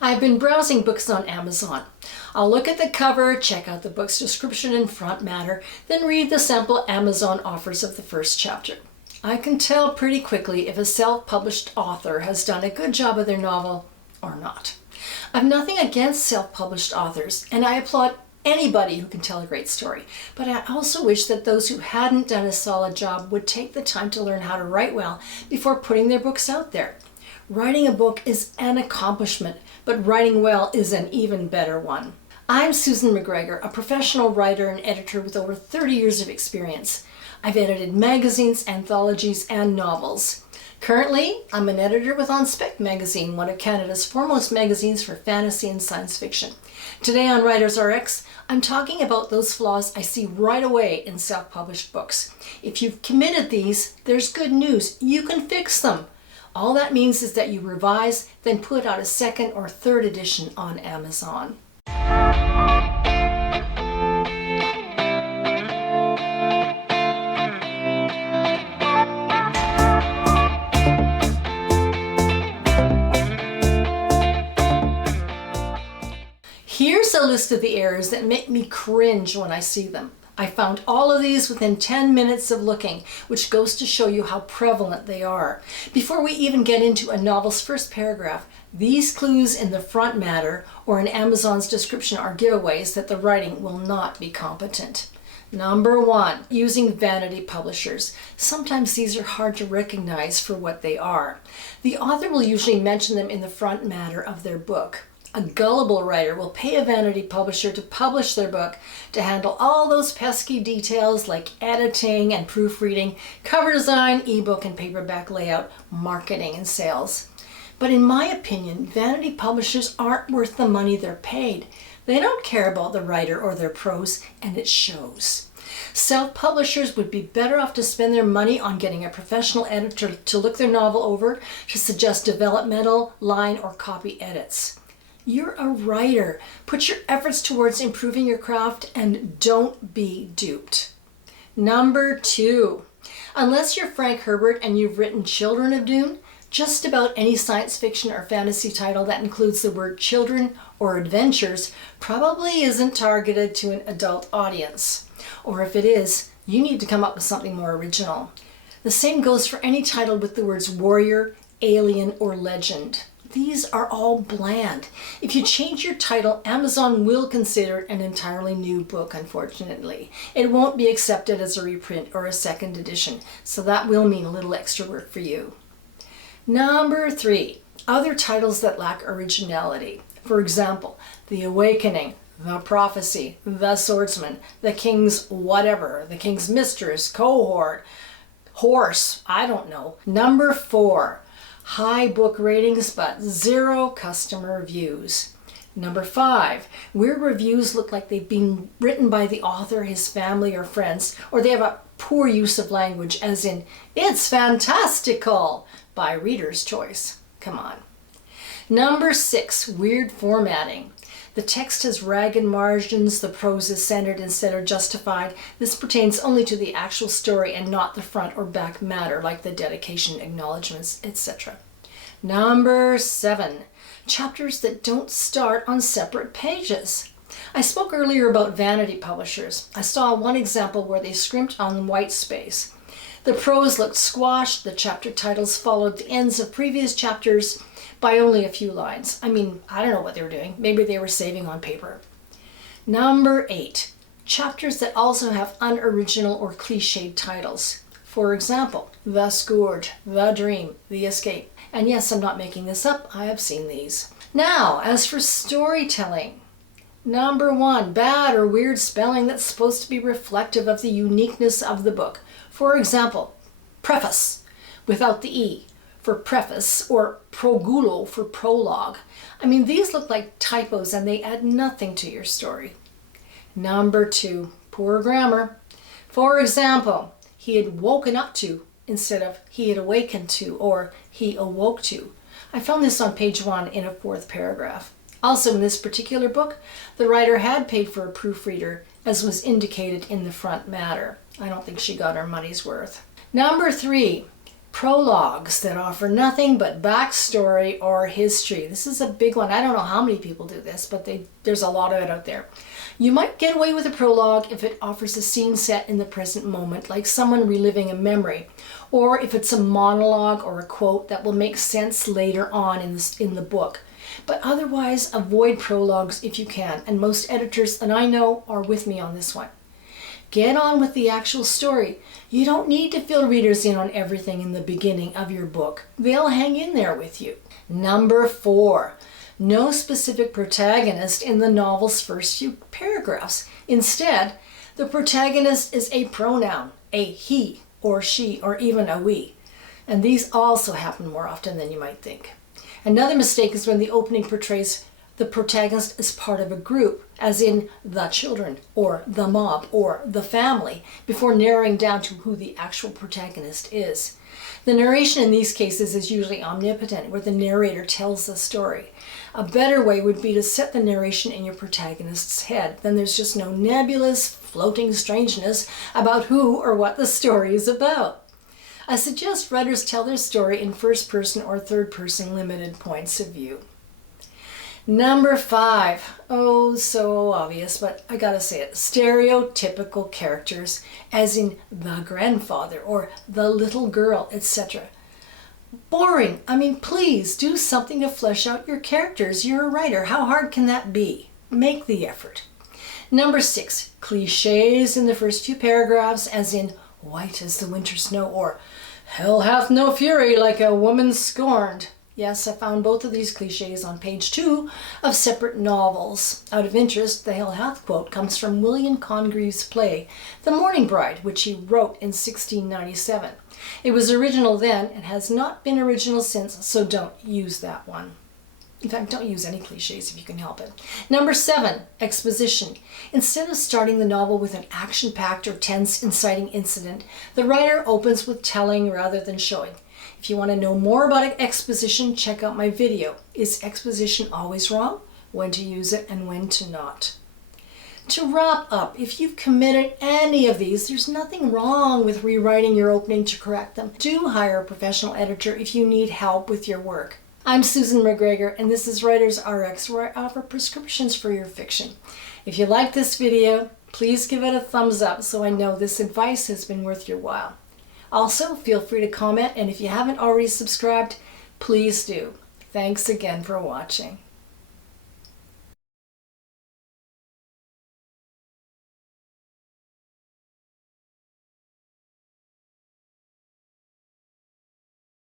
I've been browsing books on Amazon. I'll look at the cover, check out the book's description and front matter, then read the sample Amazon offers of the first chapter. I can tell pretty quickly if a self-published author has done a good job of their novel or not. I've nothing against self-published authors, and I applaud anybody who can tell a great story, but I also wish that those who hadn't done a solid job would take the time to learn how to write well before putting their books out there. Writing a book is an accomplishment, but writing well is an even better one. I'm Susan McGregor, a professional writer and editor with over 30 years of experience. I've edited magazines, anthologies, and novels. Currently, I'm an editor with On Spec magazine, one of Canada's foremost magazines for fantasy and science fiction. Today on Writers RX, I'm talking about those flaws I see right away in self-published books. If you've committed these, there's good news. You can fix them. All that means is that you revise, then put out a second or third edition on Amazon. Here's a list of the errors that make me cringe when I see them. I found all of these within 10 minutes of looking, which goes to show you how prevalent they are. Before we even get into a novel's first paragraph, these clues in the front matter or in Amazon's description are giveaways that the writing will not be competent. Number 1, using Vanity Publishers. Sometimes these are hard to recognize for what they are. The author will usually mention them in the front matter of their book. A gullible writer will pay a vanity publisher to publish their book to handle all those pesky details like editing and proofreading, cover design, ebook and paperback layout, marketing and sales. But in my opinion, vanity publishers aren't worth the money they're paid. They don't care about the writer or their prose, and it shows. Self-publishers would be better off to spend their money on getting a professional editor to look their novel over, to suggest developmental, line, or copy edits. You're a writer. Put your efforts towards improving your craft and don't be duped. Number 2, unless you're Frank Herbert and you've written Children of Dune, just about any science fiction or fantasy title that includes the word children or adventures probably isn't targeted to an adult audience. Or if it is, you need to come up with something more original. The same goes for any title with the words warrior, alien, or legend. These are all bland. If you change your title, Amazon will consider it an entirely new book, unfortunately. It won't be accepted as a reprint or a second edition, so that will mean a little extra work for you. Number 3, other titles that lack originality. For example, The Awakening, The Prophecy, The Swordsman, The King's Whatever, The King's Mistress, Cohort, Horse, I don't know. Number 4, high book ratings but 0 customer reviews. Number 5, weird reviews look like they've been written by the author, his family, or friends, or they have a poor use of language, as in, "It's fantastical," by reader's choice. Come on. Number 6, weird formatting. The text has ragged margins, the prose is centered instead of justified. This pertains only to the actual story and not the front or back matter, like the dedication, acknowledgments, etc. Number 7, chapters that don't start on separate pages. I spoke earlier about vanity publishers. I saw one example where they scrimped on white space. The prose looked squashed, the chapter titles followed the ends of previous chapters by only a few lines. I mean, I don't know what they were doing. Maybe they were saving on paper. Number 8, chapters that also have unoriginal or cliched titles. For example, The Scourge, The Dream, The Escape. And yes, I'm not making this up. I have seen these. Now, as for storytelling. Number 1, bad or weird spelling that's supposed to be reflective of the uniqueness of the book. For example, preface without the E for preface, or progulo for prologue. I mean, these look like typos and they add nothing to your story. Number 2, poor grammar. For example, he had woken up to instead of he had awakened to or he awoke to. I found this on page 1 in a 4th paragraph. Also in this particular book, the writer had paid for a proofreader, as was indicated in the front matter. I don't think she got her money's worth. Number 3, Prologues that offer nothing but backstory or history. This is a big one. I don't know how many people do this, but there's a lot of it out there. You might get away with a prologue if it offers a scene set in the present moment, like someone reliving a memory, or if it's a monologue or a quote that will make sense later on in the book. But otherwise, avoid prologues if you can, and most editors that I know are with me on this one. Get on with the actual story. You don't need to fill readers in on everything in the beginning of your book. They'll hang in there with you. Number 4, no specific protagonist in the novel's first few paragraphs. Instead, the protagonist is a pronoun, a he or she or even a we. And these also happen more often than you might think. Another mistake is when the opening portrays the protagonist as part of a group, as in the children, or the mob, or the family, before narrowing down to who the actual protagonist is. The narration in these cases is usually omnipotent, where the narrator tells the story. A better way would be to set the narration in your protagonist's head. Then there's just no nebulous, floating strangeness about who or what the story is about. I suggest writers tell their story in first person or third person limited points of view. Number 5, oh so obvious, but I gotta say it, stereotypical characters, as in the grandfather or the little girl, etc. Boring. I mean, please do something to flesh out your characters. You're a writer. How hard can that be? Make the effort. Number 6, cliches in the first few paragraphs, as in white as the winter snow or hell hath no fury like a woman scorned. Yes, I found both of these cliches on page 2 of separate novels. Out of interest, the hell hath quote comes from William Congreve's play, The Morning Bride, which he wrote in 1697. It was original then and has not been original since, so don't use that one. In fact, don't use any cliches if you can help it. Number 7, exposition. Instead of starting the novel with an action-packed or tense inciting incident, the writer opens with telling rather than showing. If you want to know more about exposition, check out my video. Is exposition always wrong? When to use it and when to not. To wrap up, if you've committed any of these, there's nothing wrong with rewriting your opening to correct them. Do hire a professional editor if you need help with your work. I'm Susan McGregor, and this is Writers RX, where I offer prescriptions for your fiction. If you like this video, please give it a thumbs up so I know this advice has been worth your while. Also, feel free to comment, and if you haven't already subscribed, please do. Thanks again for watching.